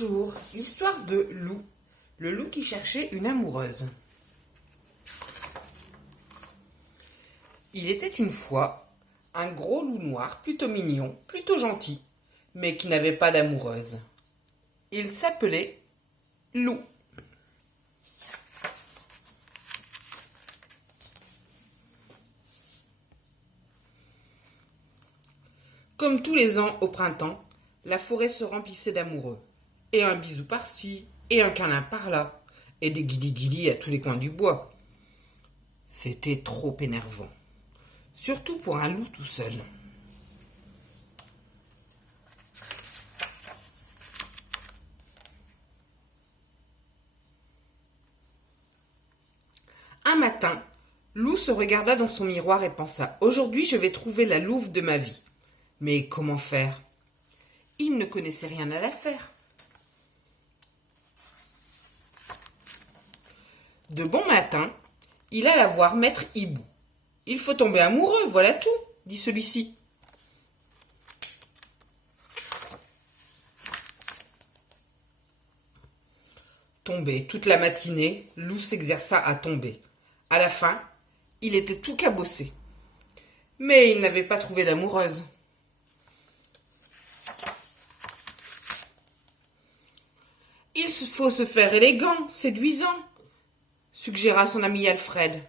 Bonjour, l'histoire de Lou, le loup qui cherchait une amoureuse. Il était une fois un gros loup noir, plutôt mignon, plutôt gentil, mais qui n'avait pas d'amoureuse. Il s'appelait Lou. Comme tous les ans au printemps, la forêt se remplissait d'amoureux. Et un bisou par-ci, et un câlin par-là, et des guilis-guilis à tous les coins du bois. C'était trop énervant, surtout pour un loup tout seul. Un matin, Lou se regarda dans son miroir et pensa « Aujourd'hui, je vais trouver la louve de ma vie. » Mais comment faire? Il ne connaissait rien à l'affaire. De bon matin, il alla voir Maître Hibou. « Il faut tomber amoureux, voilà tout, » dit celui-ci. Tombé toute la matinée, Lou s'exerça à tomber. À la fin, il était tout cabossé. Mais il n'avait pas trouvé d'amoureuse. Il faut se faire élégant, séduisant, suggéra son ami Alfred.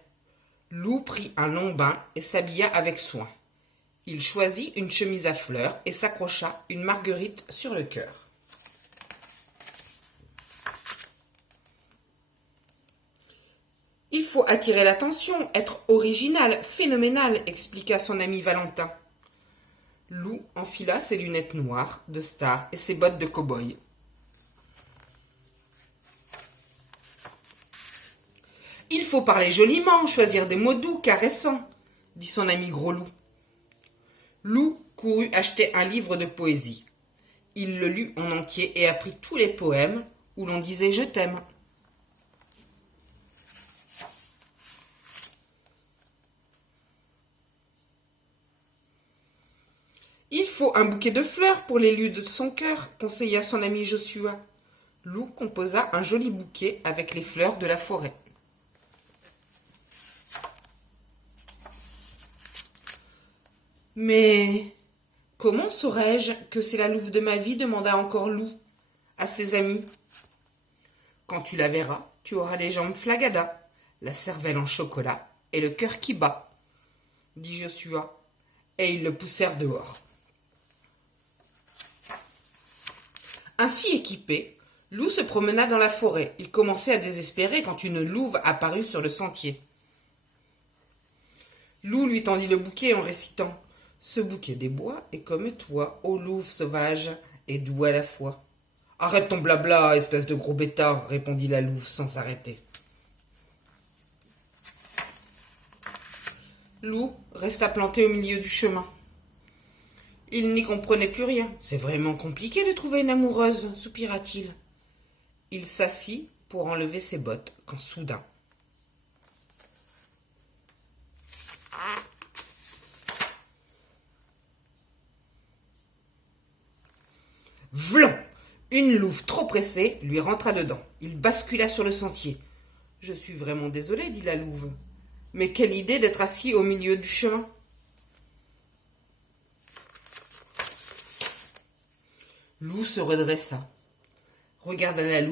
Lou prit un long bain et s'habilla avec soin. Il choisit une chemise à fleurs et s'accrocha une marguerite sur le cœur. Il faut attirer l'attention, être original, phénoménal, expliqua son ami Valentin. Lou enfila ses lunettes noires de star et ses bottes de cow-boy. Il faut parler joliment, choisir des mots doux, caressants, dit son ami Gros Loup. Lou courut acheter un livre de poésie. Il le lut en entier et apprit tous les poèmes où l'on disait « je t'aime ». Il faut un bouquet de fleurs pour les lieux de son cœur, conseilla son ami Joshua. Lou composa un joli bouquet avec les fleurs de la forêt. Mais comment saurais-je que c'est la louve de ma vie demanda encore Lou à ses amis. Quand tu la verras, tu auras les jambes flagadas, la cervelle en chocolat et le cœur qui bat, dit Joshua, et ils le poussèrent dehors. Ainsi équipé, Lou se promena dans la forêt. Il commençait à désespérer quand une louve apparut sur le sentier. Lou lui tendit le bouquet en récitant « Ce bouquet des bois est comme toi, ô louve sauvage et doux à la fois. »« Arrête ton blabla, espèce de gros bêta, » répondit la louve sans s'arrêter. Lou resta planté au milieu du chemin. Il n'y comprenait plus rien. « C'est vraiment compliqué de trouver une amoureuse, » soupira-t-il. Il s'assit pour enlever ses bottes, quand soudain... Vlan! Une louve trop pressée lui rentra dedans. Il bascula sur le sentier. « Je suis vraiment désolé, » dit la louve. « Mais quelle idée d'être assis au milieu du chemin !» Lou se redressa, regarda la louve